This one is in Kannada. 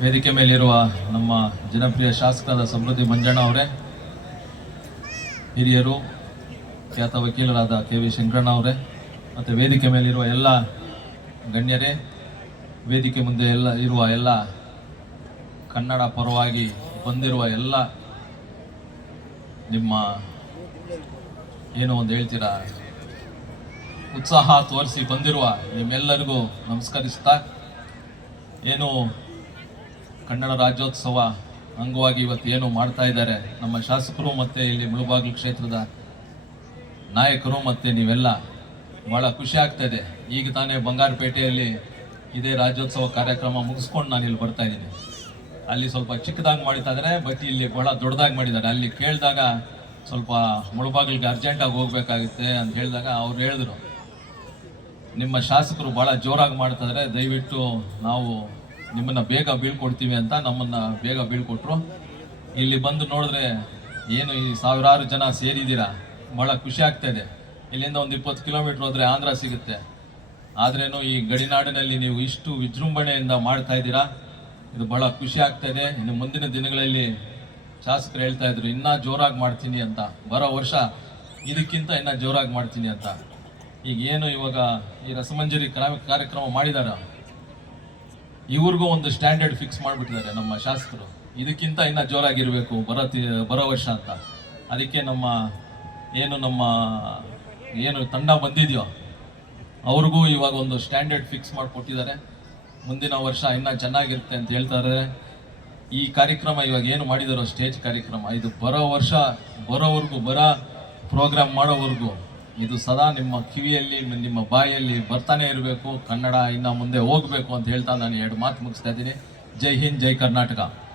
ವೇದಿಕೆ ಮೇಲಿರುವ ನಮ್ಮ ಜನಪ್ರಿಯ ಶಾಸಕರಾದ ಸಮೃದ್ಧಿ ಮಂಜಣ್ಣ ಅವರೇ, ಹಿರಿಯರು, ಖ್ಯಾತ ವಕೀಲರಾದ ಕೆ ವಿ ಶಂಕರಣ್ಣ ಅವರೇ, ಮತ್ತು ವೇದಿಕೆ ಮೇಲಿರುವ ಎಲ್ಲ ಗಣ್ಯರೇ, ವೇದಿಕೆ ಮುಂದೆ ಎಲ್ಲ ಇರುವ ಎಲ್ಲ ಕನ್ನಡ ಪರವಾಗಿ ಬಂದಿರುವ ಎಲ್ಲ ನಿಮ್ಮ ಏನು ಒಂದು ಹೇಳ್ತೀರಾ? ಉತ್ಸಾಹ ತೋರಿಸಿ ಬಂದಿರುವ ನಿಮ್ಮೆಲ್ಲರಿಗೂ ನಮಸ್ಕರಿಸ್ತಾ ಏನು ಕನ್ನಡ ರಾಜ್ಯೋತ್ಸವ ಅಂಗವಾಗಿ ಇವತ್ತು ಏನು ಮಾಡ್ತಾ ಇದ್ದಾರೆ? ನಮ್ಮ ಶಾಸಕರು ಮತ್ತು ಇಲ್ಲಿ ಮುಳುಬಾಗಿಲು ಕ್ಷೇತ್ರದ ನಾಯಕರು ಮತ್ತು ನೀವೆಲ್ಲ ಭಾಳ ಖುಷಿ ಆಗ್ತಾಯಿದೆ ಈಗ ತಾನೇ ಬಂಗಾರಪೇಟೆಯಲ್ಲಿ ಇದೇ ರಾಜ್ಯೋತ್ಸವ ಕಾರ್ಯಕ್ರಮ ಮುಗಿಸ್ಕೊಂಡು ನಾನು ಇಲ್ಲಿ ಬರ್ತಾ ಇದ್ದೀನಿ. ಅಲ್ಲಿ ಸ್ವಲ್ಪ ಚಿಕ್ಕದಾಗಿ ಮಾಡಿತಾ ಇದ್ದಾರೆ ಬಟ್ ಇಲ್ಲಿ ಭಾಳ ದೊಡ್ಡದಾಗಿ ಮಾಡಿದ್ದಾರೆ. ಅಲ್ಲಿ ಕೇಳಿದಾಗ ಸ್ವಲ್ಪ ಮುಳುಬಾಗಿಲಿಗೆ ಅರ್ಜೆಂಟಾಗಿ ಹೋಗ್ಬೇಕಾಗುತ್ತೆ ಅಂತ ಹೇಳಿದಾಗ ಅವ್ರು ಹೇಳಿದ್ರು. ನಿಮ್ಮ ಶಾಸಕರು ಭಾಳ ಜೋರಾಗಿ ಮಾಡ್ತಾ ಇದ್ದಾರೆ ದಯವಿಟ್ಟು ನಾವು ನಿಮ್ಮನ್ನ ಬೇಗ ಬೀಳ್ಕೊಡ್ತೀವಿ ಅಂತ ನಮ್ಮನ್ನ ಬೇಗ ಬೀಳ್ಕೊಟ್ರು. ಇಲ್ಲಿ ಬಂದು ನೋಡಿದ್ರೆ ಏನು ಈ ಸಾವಿರಾರು ಜನ ಸೇರಿದ್ದೀರಾ? ಭಾಳ ಖುಷಿ ಆಗ್ತಾ ಇಲ್ಲಿಂದ ಒಂದು ಇಪ್ಪತ್ತು ಕಿಲೋಮೀಟ್ರ್ ಹೋದರೆ ಆಂಧ್ರ ಸಿಗುತ್ತೆ. ಆದ್ರೇನು ಈ ಗಡಿನಾಡಿನಲ್ಲಿ ನೀವು ಇಷ್ಟು ವಿಜೃಂಭಣೆಯಿಂದ ಮಾಡ್ತಾ ಇದ್ದೀರಾ? ಇದು ಬಹಳ ಖುಷಿ ಆಗ್ತಾ ಇದೆ. ಇನ್ನು ಮುಂದಿನ ದಿನಗಳಲ್ಲಿ ಶಾಸಕರು ಹೇಳ್ತಾ ಇದ್ರು, ಇನ್ನೂ ಜೋರಾಗಿ ಮಾಡ್ತೀನಿ ಅಂತ. ಬರೋ ವರ್ಷ ಇದಕ್ಕಿಂತ ಇನ್ನೂ ಜೋರಾಗಿ ಮಾಡ್ತೀನಿ ಅಂತ. ಈಗ ಏನು ಇವಾಗ ಈ ರಸಮಂಜರಿ ಕ್ರಾ- ಕಾರ್ಯಕ್ರಮ ಮಾಡಿದಾರ? ಇವ್ರಿಗೂ ಒಂದು ಸ್ಟ್ಯಾಂಡರ್ಡ್ ಫಿಕ್ಸ್ ಮಾಡಿಬಿಟ್ಟಿದ್ದಾರೆ ನಮ್ಮ ಶಾಸಕರು. ಇದಕ್ಕಿಂತ ಇನ್ನ ಜೋರಾಗಿರಬೇಕು ಬರೋ ಬರೋ ವರ್ಷ ಅಂತ. ಅದಕ್ಕೆ ನಮ್ಮ ಏನು ನಮ್ಮ ಏನು ತಂಡ ಬಂದಿದೆಯೋ, ಅವ್ರಿಗೂ ಇವಾಗ ಒಂದು ಸ್ಟ್ಯಾಂಡರ್ಡ್ ಫಿಕ್ಸ್ ಮಾಡಿಕೊಟ್ಟಿದ್ದಾರೆ. ಮುಂದಿನ ವರ್ಷ ಇನ್ನ ಚೆನ್ನಾಗಿರುತ್ತೆ ಅಂತ ಹೇಳ್ತಾರೆ. ಈ ಕಾರ್ಯಕ್ರಮ ಇವಾಗ ಏನು ಮಾಡಿದಾರೋ ಸ್ಟೇಜ್ ಕಾರ್ಯಕ್ರಮ. ಇದು ಬರೋ ವರ್ಷ ಬರೋವರೆಗೂ ಬರೋ ಪ್ರೋಗ್ರಾಮ್ ಮಾಡೋವರೆಗೂ. ಇದು ಸದಾ ನಿಮ್ಮ ಕಿವಿಯಲ್ಲಿ, ನಿಮ್ಮ ಬಾಯಲ್ಲಿ ಬರ್ತಾನೆ ಇರಬೇಕು. ಕನ್ನಡ ಇನ್ನ ಮುಂದೆ ಹೋಗಬೇಕು ಅಂತ ಹೇಳ್ತಾ ನಾನು ಎರಡು ಮಾತು ಮುಗಿಸ್ತಾ ಇದ್ದೀನಿ. ಜೈ ಹಿಂದ್, ಜೈ ಕರ್ನಾಟಕ.